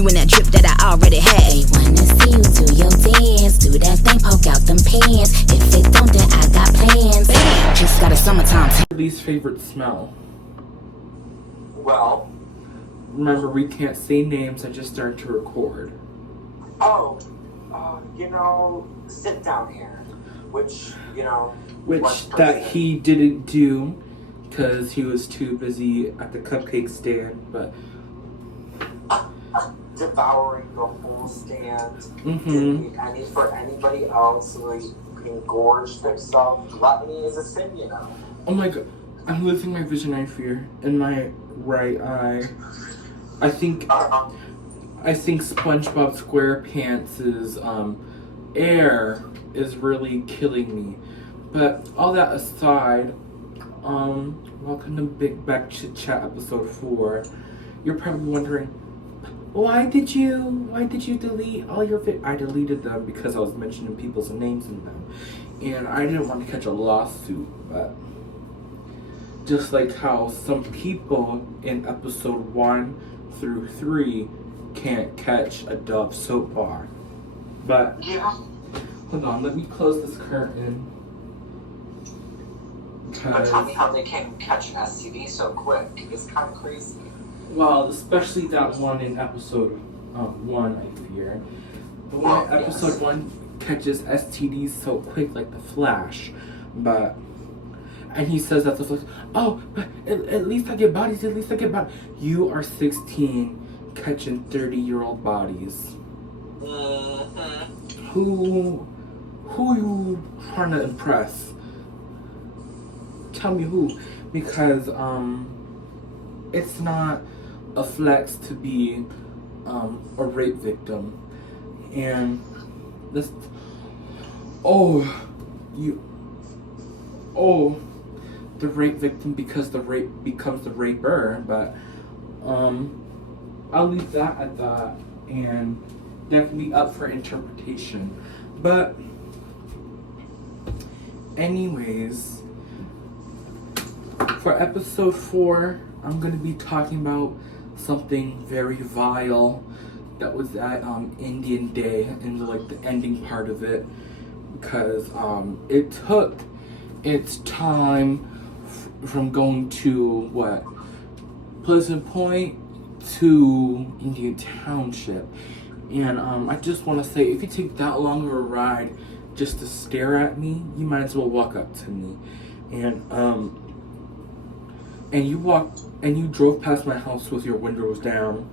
You in that drip that I already had. They wanna see you do your dance, do that thing, poke out them pants. If it don't, then I got plans. Just got a summertime. Least favorite smell. Well, Remember, we can't say names. I just started to record. sit down here. Which That he didn't do because he was too busy at the cupcake stand. But devouring the whole stand. Mm-hmm. Didn't need any for anybody else who engorged themselves. Gluttony is a sin, you know. oh my god, I'm losing my vision. I fear in my right eye. I think SpongeBob SquarePants' air is really killing me. But all that aside, welcome to BigBackChitChat episode 4. You're probably wondering, why did you delete all your I deleted them because I was mentioning people's names in them, and I didn't want to catch a lawsuit. But just like how some people in episode 1 through 3 can't catch a Dove soap bar. But Yeah. hold on, let me close this curtain. But tell me how they can catch an STD so quick. It's kind of crazy. Well, especially that one in episode 1, I fear. The one in episode 1 catches STDs so quick like the Flash. And he says that the Flash, oh, but at least I get bodies, You are 16 catching 30-year-old bodies. Mm-hmm. Who you trying to impress? Tell me who. Because, it's not a flex to be a rape victim. And this, the rape victim because the rape becomes the raper. But I'll leave that at that, and that can be up for interpretation. But anyways, for episode 4, I'm going to be talking about something very vile that was at Indian Day and the ending part of it, because it took its time from going to Pleasant Point to Indian Township. And I just want to say, if you take that long of a ride just to stare at me, you might as well walk up to me. And you drove past my house with your windows down,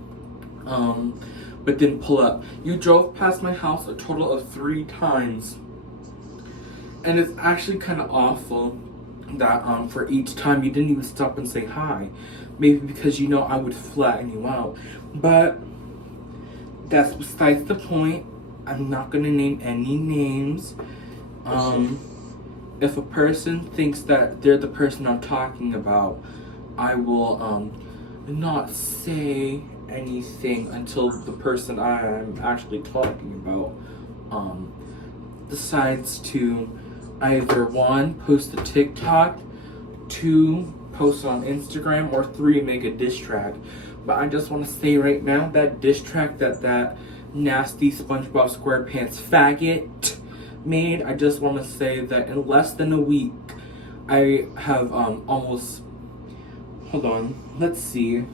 but didn't pull up. You drove past my house a total of 3 times. And it's actually kind of awful that for each time you didn't even stop and say hi. Maybe because I would flatten you out. But that's besides the point. I'm not going to name any names. If a person thinks that they're the person I'm talking about, I will not say anything until the person I'm actually talking about decides to either 1, post a TikTok, 2, post on Instagram, or 3, make a diss track. But I just want to say right now, that diss track that nasty SpongeBob SquarePants faggot made, I just want to say that in less than a week, I have almost... Hold on, let's see.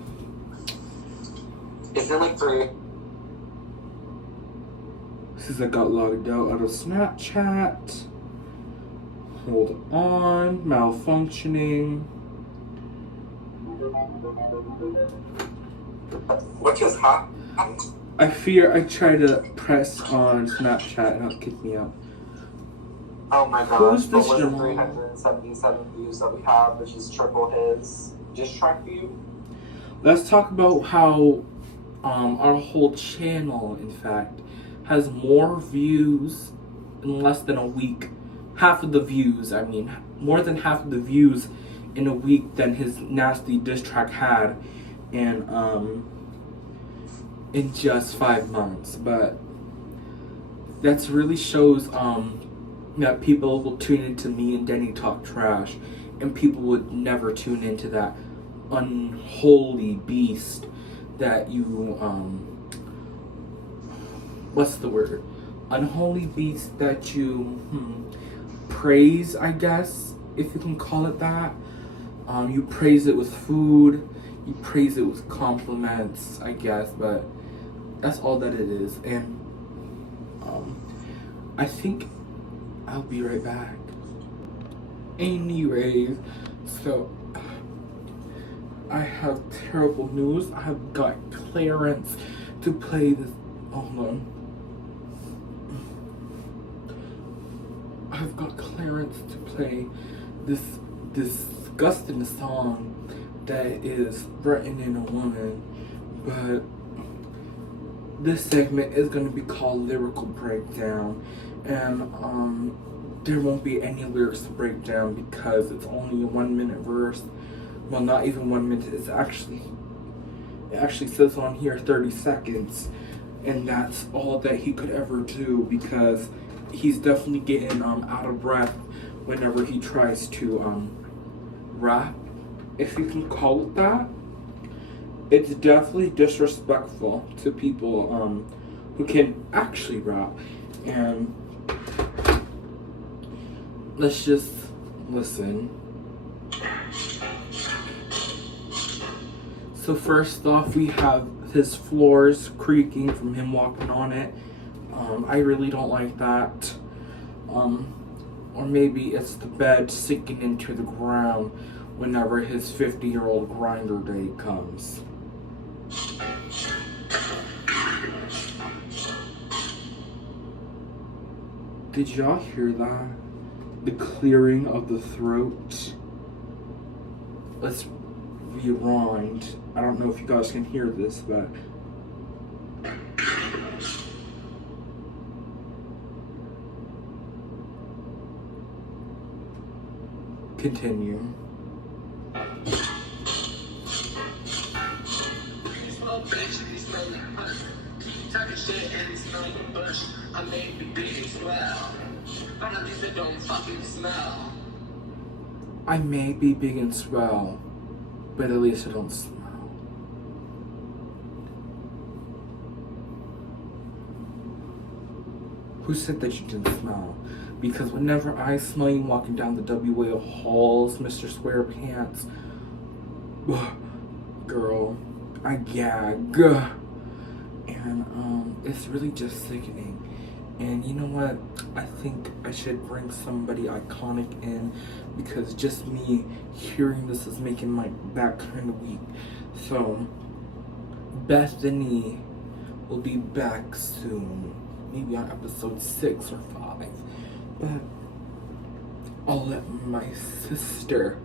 Is it 3? Since I got logged out of Snapchat. Hold on, malfunctioning. What just happened? I fear I try to press on Snapchat and it'll kick me out. Oh my gosh, Who's but this with the Jamal? 377 views that we have, which is triple his diss track view. Let's talk about how our whole channel, in fact, has more views in less than a week. Half of the views, more than half of the views in a week than his nasty diss track had in just 5 months. But that really shows that people will tune into me and Denny talk trash, and people would never tune into that unholy beast that you what's the word? Unholy beats that you praise, I guess, if you can call it that. You praise it with food, you praise it with compliments, I guess, but that's all that it is. And I think I'll be right back. Anyways, so I have terrible news. I have got clearance to play this. Hold on. I've got clearance to play this disgusting song that is threatening a woman, but this segment is going to be called Lyrical Breakdown, and there won't be any lyrics to break down because it's only a 1 minute verse. Well, not even 1 minute. It actually says on here 30 seconds, and that's all that he could ever do because he's definitely getting out of breath whenever he tries to rap, if you can call it that. It's definitely disrespectful to people who can actually rap. And let's just listen. So first off, we have his floors creaking from him walking on it. I really don't like that. Or maybe it's the bed sinking into the ground whenever his 50-year-old grinder day comes. Did y'all hear that? The clearing of the throat. Let's rewind. I don't know if you guys can hear this, but continue. Talking shit and smell your bush. I made the big and swell. But at least it don't fucking smell. I may be big and swell, but at least I don't smell. Who said that you didn't smell? Because whenever I smell you walking down the WA halls, Mr. Squarepants, girl, I gag. And it's really just sickening. And you know what? I think I should bring somebody iconic in because just me hearing this is making my back kind of weak. So Bethany will be back soon, maybe on episode 6 or 5. But I'll let my sister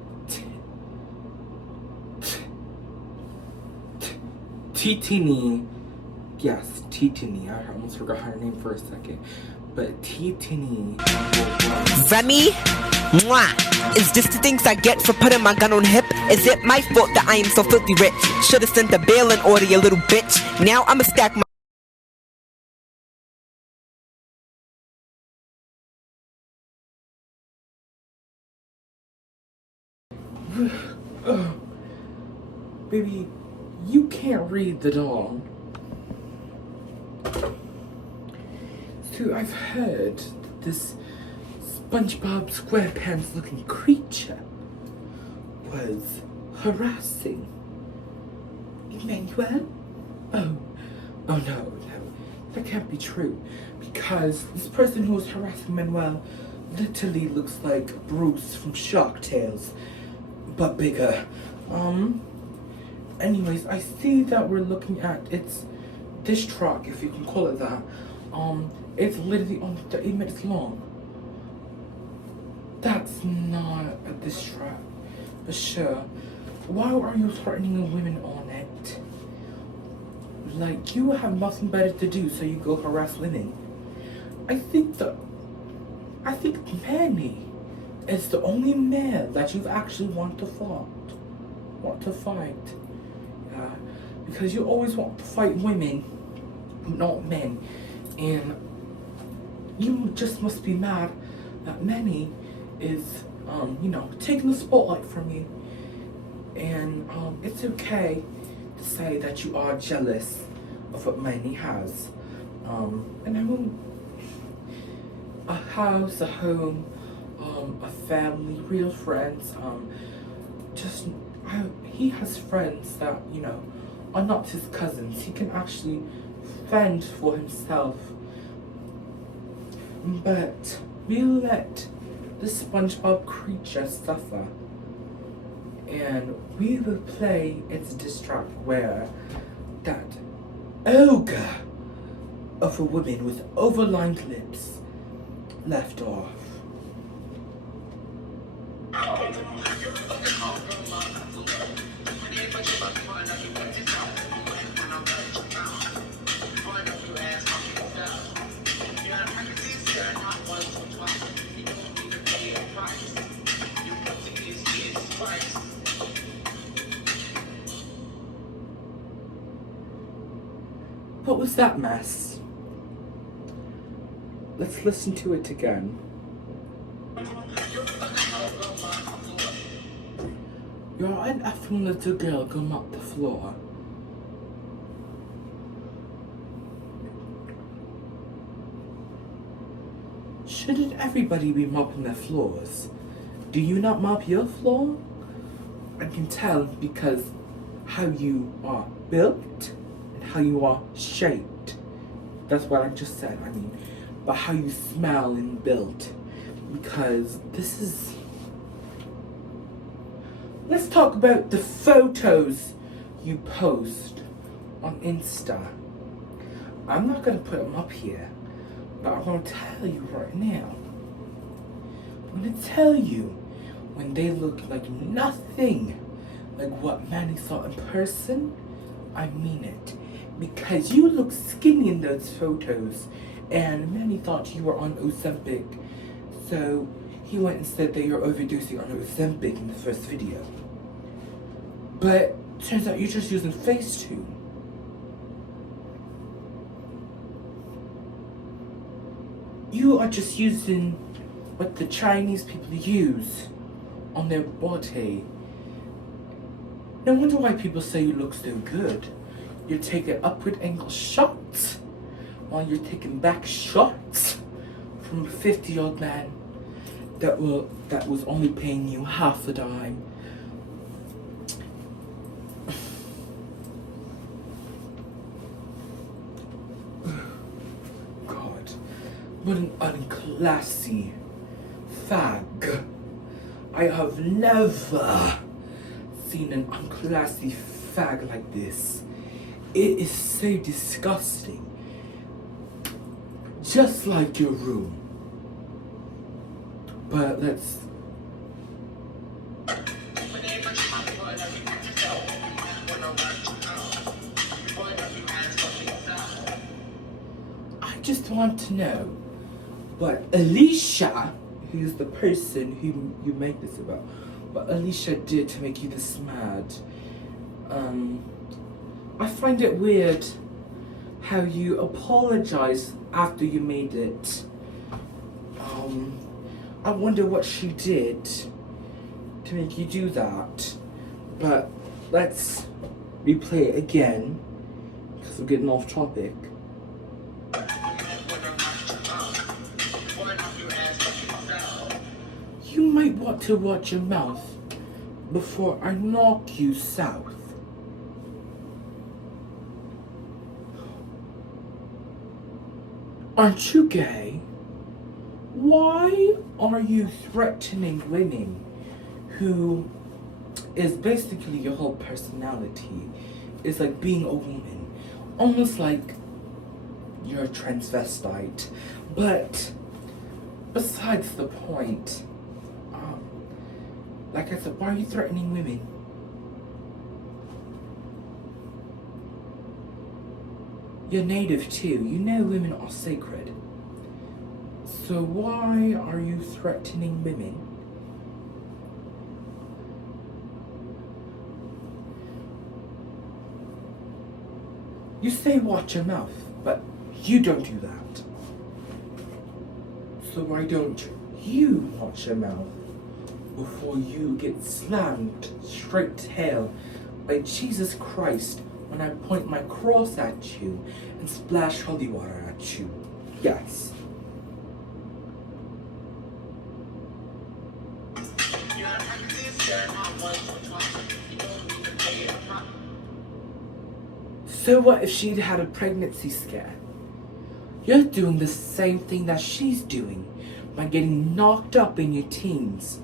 Titini. Yes, Titini. I almost forgot her name for a second. But Titini. Remy? Mwah! Is this the things I get for putting my gun on hip? Is it my fault that I am so filthy rich? Should've sent the bail in order, you little bitch. Now I'ma stack my Baby, you can't read the doll. So I've heard that this SpongeBob SquarePants looking creature was harassing Emmanuel? Oh no, that can't be true. Because this person who was harassing Manuel literally looks like Bruce from Shark Tales, but bigger. Anyways, I see that we're looking at its dish track, if you can call it that. It's literally only 30 minutes long. That's not a diss track, but sure. Why are you threatening women on it? Like, you have nothing better to do, so you go harass women. I think Manny is the only man that you actually want to fight. Yeah, because you always want to fight women, not men, and you just must be mad that Manny is, taking the spotlight from you. And it's okay to say that you are jealous of what Manny has. And I want a house, a home, a family, real friends. He has friends that, you know, are not his cousins. He can actually fend for himself. But we'll let the SpongeBob creature suffer. And we will play its diss track where that ogre of a woman with overlined lips left off. What was that mess? Let's listen to it again. You're an effing little girl, go mop the floor. Shouldn't everybody be mopping their floors? Do you not mop your floor? I can tell because how you are built and how you are shaped. That's what I just said, I mean. But how you smell and built. Because this is... Let's talk about the photos you post on Insta. I'm not going to put them up here, but I'm going to tell you right now. I'm going to tell you when they look like nothing like what Manny saw in person. I mean it. Because you look skinny in those photos, and Manny thought you were on Ozempic, so he went and said that you're overdosing on Ozempic in the first video. But turns out you're just using Facetune. You are just using what the Chinese people use on their body. No wonder why people say you look so good. You're taking upward angle shots while you're taking back shots from a 50-year-old man that was only paying you half a dime. God, what an unclassy fag. I have never seen an unclassy fag like this. It is so disgusting. Just like your room. But let's... I just want to know what Alicia, who's the person who you make this about, what Alicia did to make you this mad. I find it weird how you apologize after you made it. I wonder what she did to make you do that. But let's replay it again because we're getting off topic. You might want to watch your mouth before I knock you south. Aren't you gay? Why are you threatening women who is basically your whole personality? It's like being a woman. Almost like you're a transvestite. But besides the point, like I said, why are you threatening women? You're native too. You know women are sacred. So why are you threatening women? You say watch your mouth, but you don't do that. So why don't you watch your mouth before you get slammed straight to hell by Jesus Christ when I point my cross at you and splash holy water at you. Yes. So what if she'd had a pregnancy scare? You're doing the same thing that she's doing by getting knocked up in your teens.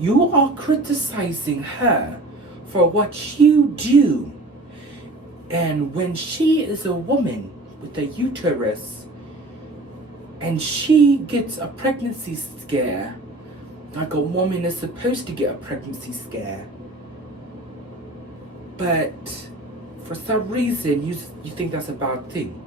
You are criticizing her for what you do. And when she is a woman with a uterus and she gets a pregnancy scare, like a woman is supposed to get a pregnancy scare, but for some reason you think that's a bad thing.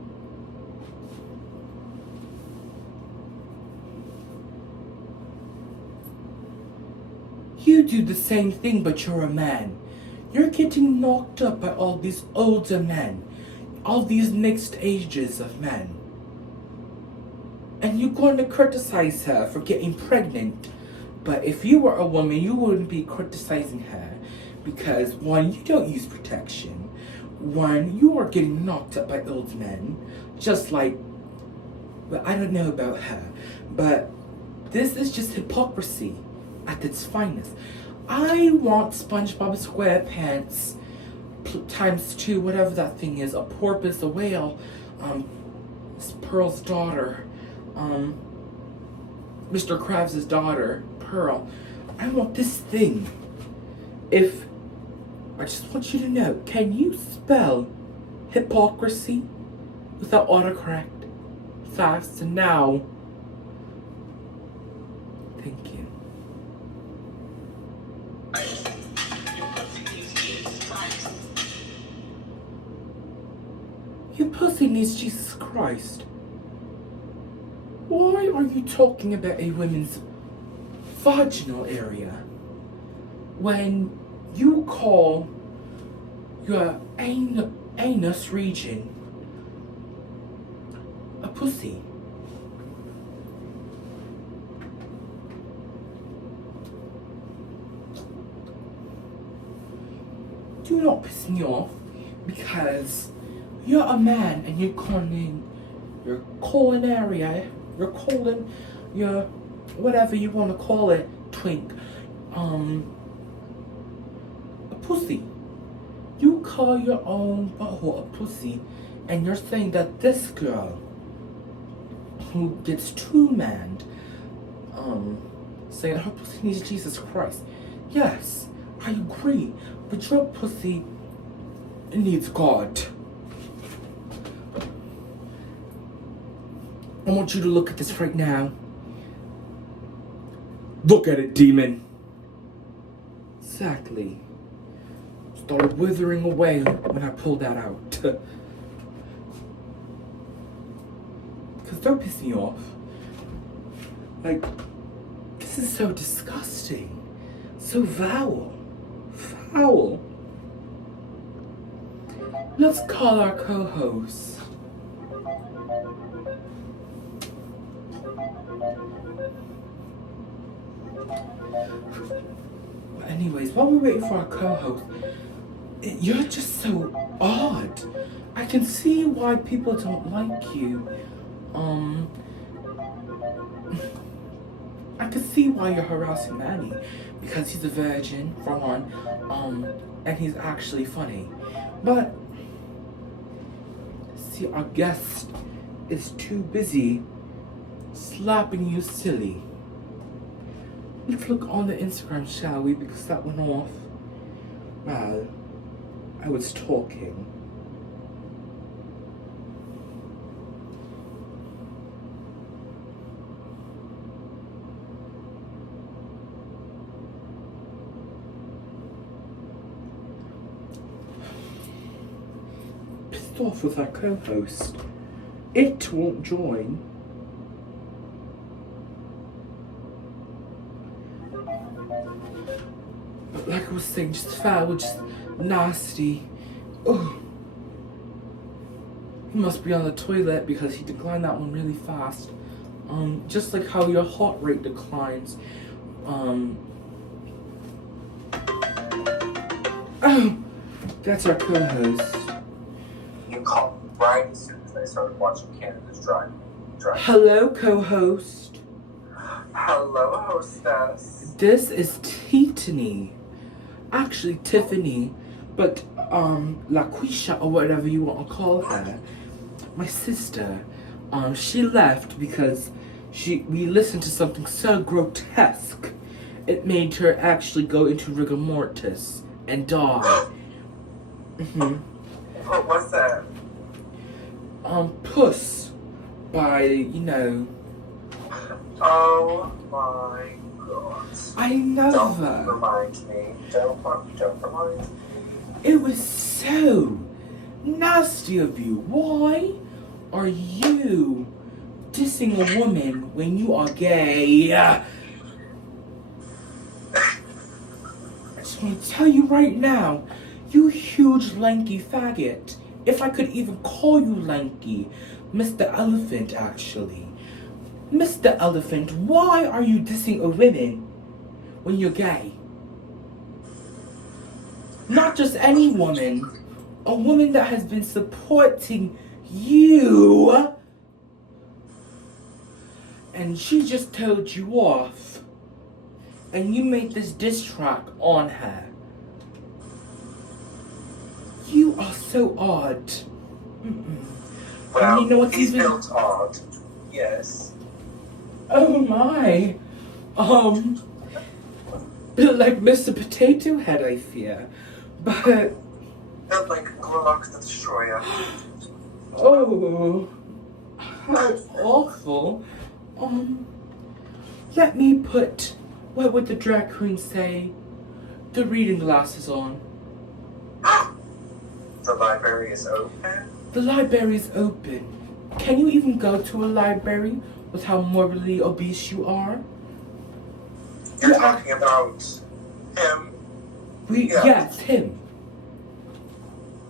You do the same thing, but you're a man. You're getting knocked up by all these older men, all these mixed ages of men. And you're going to criticize her for getting pregnant. But if you were a woman, you wouldn't be criticizing her because, one, you don't use protection. One, you are getting knocked up by old men, just like, well, I don't know about her, but this is just hypocrisy at its finest. I want SpongeBob SquarePants times 2, whatever that thing is, a porpoise, a whale, Pearl's daughter, Mr. Krabs' daughter, Pearl. I want this thing. I just want you to know, can you spell hypocrisy without autocorrect fast and now? Thank you. Your pussy needs Jesus Christ. Why are you talking about a woman's vaginal area when you call your anus region a pussy? Do not piss me off because you're a man and you're calling your colon area, your colon, your whatever you want to call it, twink, a pussy. You call your own butthole a pussy, and you're saying that this girl who gets too mad, saying her pussy needs Jesus Christ. Yes, I agree, but your pussy needs God. I want you to look at this right now. Look at it, demon. Exactly. Started withering away when I pulled that out. Because don't piss me off. Like, this is so disgusting. So foul. Foul. Let's call our co-host. Anyways, while we're waiting for our co-host, you're just so odd. I can see why people don't like you. I can see why you're harassing Manny. Because he's a virgin, for one, and he's actually funny. But, see, our guest is too busy slapping you silly. Let's look on the Instagram, shall we? Because that went off while I was talking. Pissed off with our co-host. It won't join. Like I was saying, just foul, just nasty. Ugh. He must be on the toilet because he declined that one really fast. Just like how your heart rate declines. Oh, That's our co-host. You called right as soon as I started watching Canada's Drive. Hello, co-host. Hello, hostess. This is Tiffany. Actually, Tiffany, but LaQuisha or whatever you want to call her. My sister. She left because we listened to something so grotesque. It made her actually go into rigor mortis and die. What was that? Puss by, Oh my god. I know Don't that. remind me. Don't remind me. It was so nasty of you. Why are you dissing a woman when you are gay? I just want to tell you right now, you huge lanky faggot. If I could even call you lanky. Mr. Elephant, actually. Mr. Elephant, why are you dissing a woman when you're gay? Not just any woman. A woman that has been supporting you. And she just told you off. And you made this diss track on her. You are so odd. Well, And you know what's he's even... built odd. Yes. Oh my. Like Mr. Potato Head, I fear. But... Built like Gorlock the Destroyer. Oh. How awful. Let me put... What would the drag queen say? The reading glasses on. The library is open. The library is open. Can you even go to a library with how morbidly obese you are? You're talking about him. Yeah. Yes, him.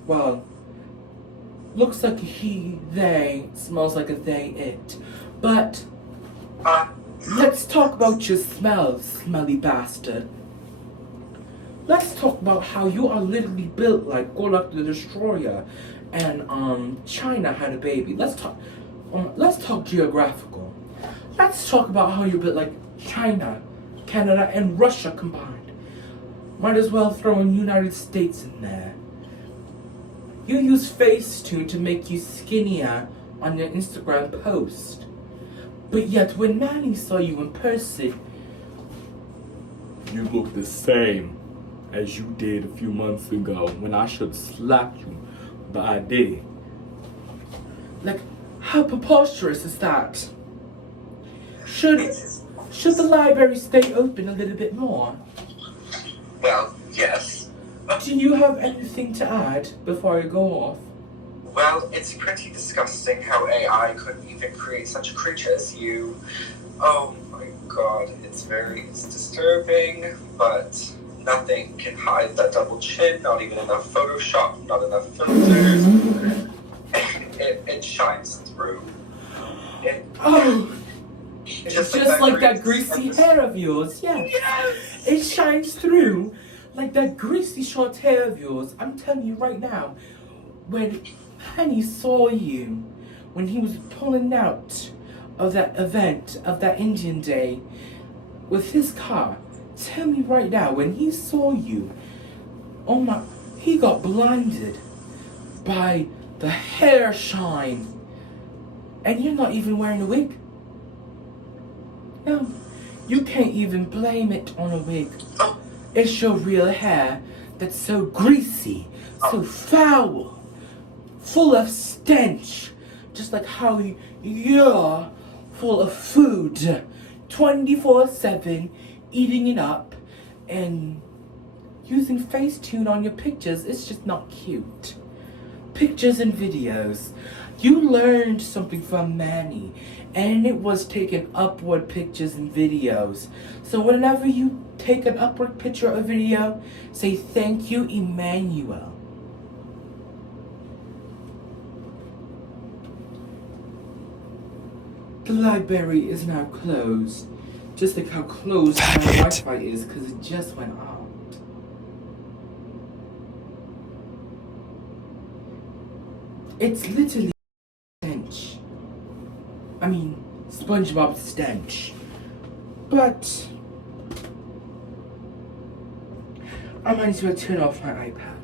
Well, looks like a he, they, smells like a they, it. But, let's talk about your smells, smelly bastard. Let's talk about how you are literally built like Gorlock the Destroyer and China had a baby. Let's talk geographical. Let's talk about how you're built like China, Canada, and Russia combined. Might as well throw in United States in there. You use Facetune to make you skinnier on your Instagram post. But yet when Manny saw you in person, you look the same as you did a few months ago when I should slap you, but I didn't. Like, how preposterous is that? Should the library stay open a little bit more? Well, yes. Do you have anything to add before I go off? Well, it's pretty disgusting how AI could even create such a creature as you. Oh my god, it's disturbing, but nothing can hide that double chin, not even enough Photoshop, not enough filters. It shines through. Just like that greasy hair of yours, yes. It shines through like that greasy short hair of yours. I'm telling you right now, when Penny saw you, when he was pulling out of that event, of that Indian day, with his car, tell me right now, when he saw you, he got blinded by the hair shine. And you're not even wearing a wig. No, you can't even blame it on a wig. It's your real hair that's so greasy, so foul, full of stench, just like how you're full of food, 24/7, eating it up, and using Facetune on your pictures. It's just not cute. Pictures and videos. You learned something from Manny, and it was taking upward pictures and videos. So whenever you take an upward picture or video, say thank you, Emmanuel. The library is now closed. Just like how closed my Wi-Fi is because it just went out. It's literally stench. I mean, SpongeBob's stench. But I might as well turn off my iPad.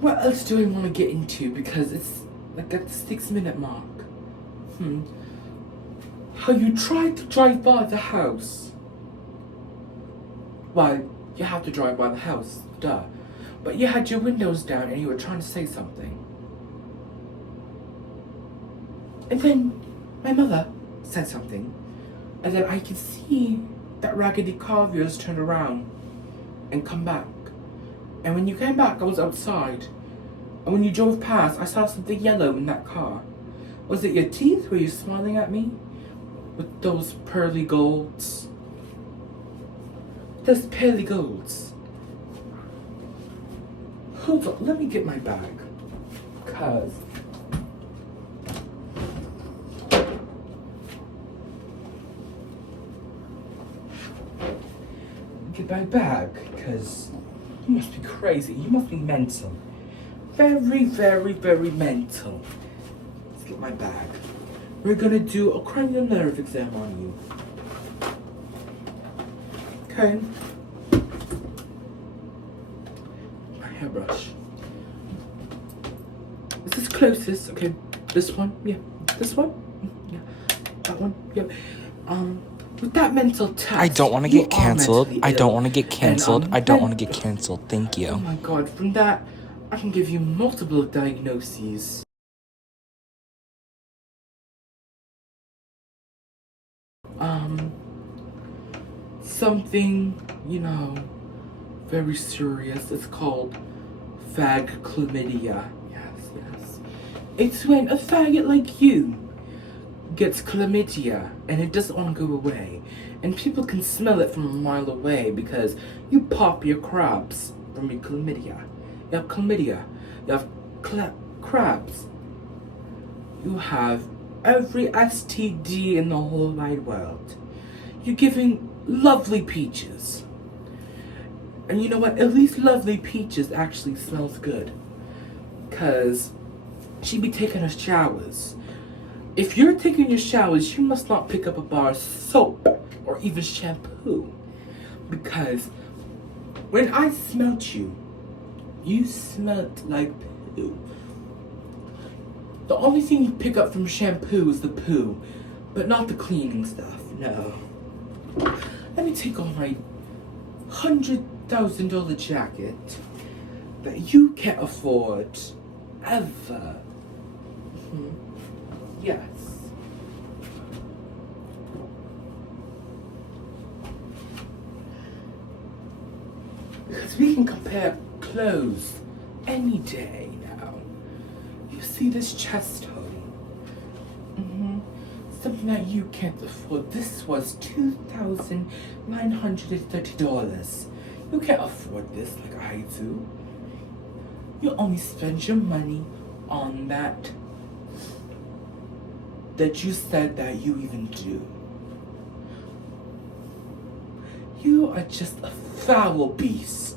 What else do I want to get into? Because it's like at the 6-minute mark. How you tried to drive by the house. Well, you have to drive by the house, duh. But you had your windows down and you were trying to say something. And then my mother said something. And then I could see that raggedy car of yours turn around and come back. And when you came back, I was outside. And when you drove past, I saw something yellow in that car. Was it your teeth? Were you smiling at me? With those pearly golds? Those pearly golds. Hold on, let me get my bag. Cause get my bag, because you must be crazy. You must be mental. Very, very, very mental. Let's get my bag. We're gonna do a cranial nerve exam on you. Okay. My hairbrush. Is this closest? Okay. This one? Yeah. This one? Yeah. That one? Yep. With that mental test, I don't want to get canceled. I don't ill. want to get canceled. And, I don't want to get canceled. Thank Oh you. my god, from that, I can give you multiple diagnoses. Something, very serious. It's called fag chlamydia. Yes. It's when a faggot like you gets chlamydia and it doesn't want to go away. And people can smell it from a mile away because you pop your crabs from your chlamydia. You have chlamydia. You have crabs. You have every STD in the whole wide world. You're giving lovely peaches. And you know what? At least lovely peaches actually smells good. Because she be taking her showers. If you're taking your showers, you must not pick up a bar of soap or even shampoo. Because when I smelt you, you smelt like poo. The only thing you pick up from shampoo is the poo, but not the cleaning stuff, no. Let me take off my $100,000 jacket that you can't afford ever. Yes. Because we can compare clothes any day now. You see this chest hole? Something that you can't afford. This was $2,930. You can't afford this like I do. You only spend your money on that you said that you even do. You are just a foul beast.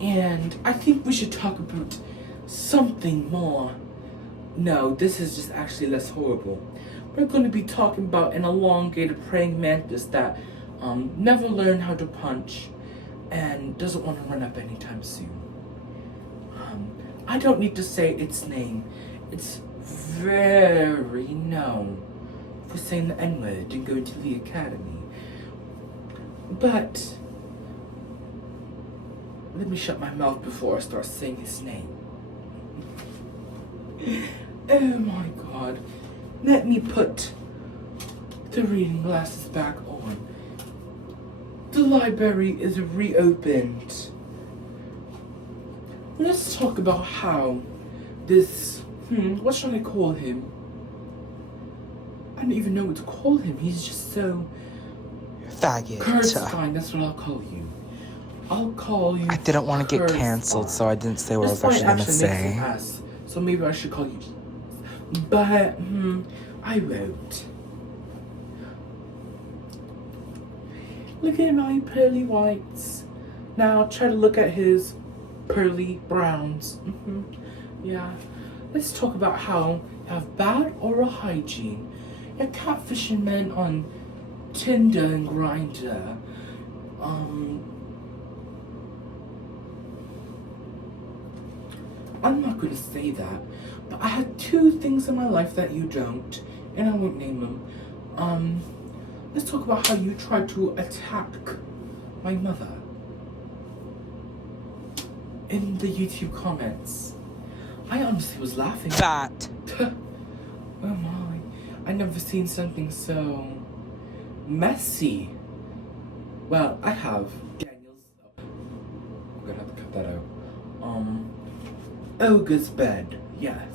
And I think we should talk about something more. No, this is just actually less horrible. We're going to be talking about an elongated praying mantis that never learned how to punch and doesn't want to run up anytime soon. I don't need to say its name. It's very known for saying the N-word and going to the academy. But let me shut my mouth before I start saying his name. Oh my god. Let me put the reading glasses back on. The library is reopened. Let's talk about how this, what should I call him? I don't even know what to call him. He's just so... Faggot. Kurtzstein, that's what I'll call you. I'll call you I didn't want to get Kurtzstein. canceled, so I didn't say what This I was actually going to makes say. an S, so maybe I should call you... But, I won't. Look at my pearly whites. Now try to look at his pearly browns. Yeah. Let's talk about how you have bad oral hygiene. You're catfishing men on Tinder and Grindr. I'm not going to say that, but I had 2 things in my life that you don't, and I won't name them. Let's talk about how you tried to attack my mother in the YouTube comments. I honestly was laughing. Fat. Oh my, I never seen something so messy. Well, I have. Daniel's. I'm gonna have to cut that out. Ogre's bed. Yes.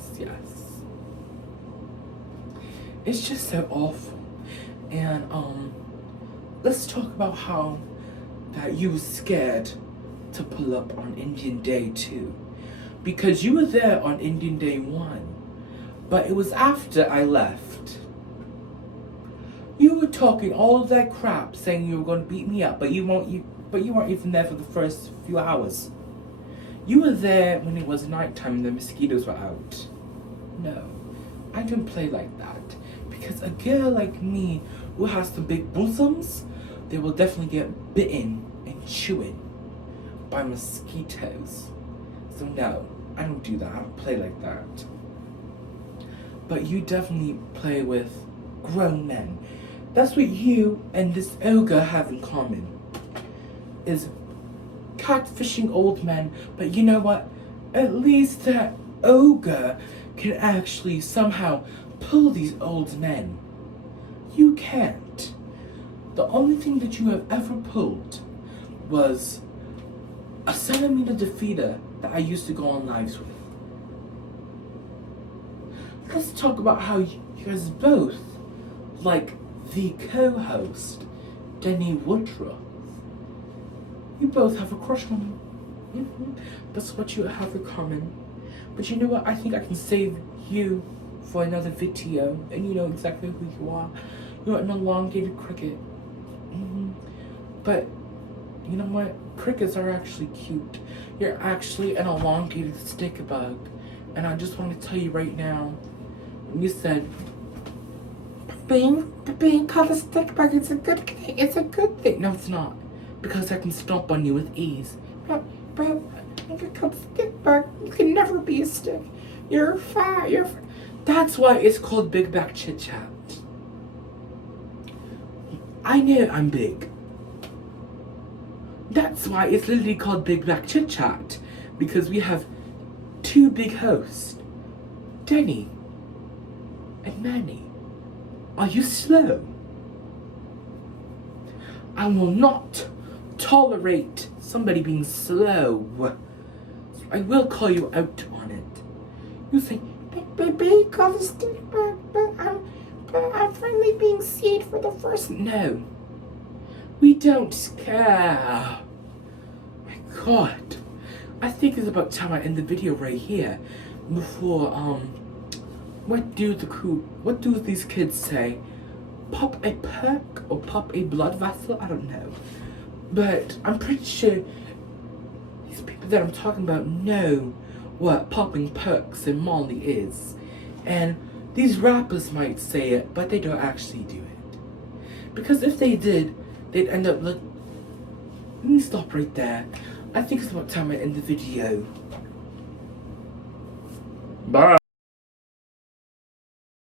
It's just so awful. And let's talk about how that you were scared to pull up on Indian Day 2. Because you were there on Indian Day 1. But it was after I left. You were talking all of that crap saying you were gonna beat me up, but you weren't even there for the first few hours. You were there when it was nighttime and the mosquitoes were out. No, I don't play like that. Because a girl like me who has some big bosoms, they will definitely get bitten and chewed by mosquitoes. So no, I don't do that. I don't play like that. But you definitely play with grown men. That's what you and this ogre have in common. Is catfishing old men. But you know what? At least that ogre can actually somehow pull these old men. You can't. The only thing that you have ever pulled was a centimeter defeater that I used to go on lives with. Let's talk about how you guys both like the co-host, Denny Woodruff. You both have a crush on him. That's what you have in common. But you know what? I think I can save you for another video, and you know exactly who you are. You're an elongated cricket. But you know what? Crickets are actually cute. You're actually an elongated stick bug. And I just want to tell you right now, when you said being called a stick bug, it's a good thing. It's a good thing. No, it's not. Because I can stomp on you with ease. But if you're called a stick bug, you can never be a stick. You're fat. That's why it's called BigBackChitChat. I know I'm big. That's why it's literally called BigBackChitChat. Because we have 2 big hosts, Denny and Manny. Are you slow? I will not tolerate somebody being slow. I will call you out on it. You say, baby, call the stick bug, but I'm finally being seen for the first. No, we don't care. My God, I think it's about time I end the video right here. Before what do these kids say? Pop a perk or pop a blood vessel? I don't know. But I'm pretty sure these people that I'm talking about know what popping perks and Molly is. And these rappers might say it, but they don't actually do it. Because if they did, they'd end up Let me stop right there. I think it's about time I end the video. Bye.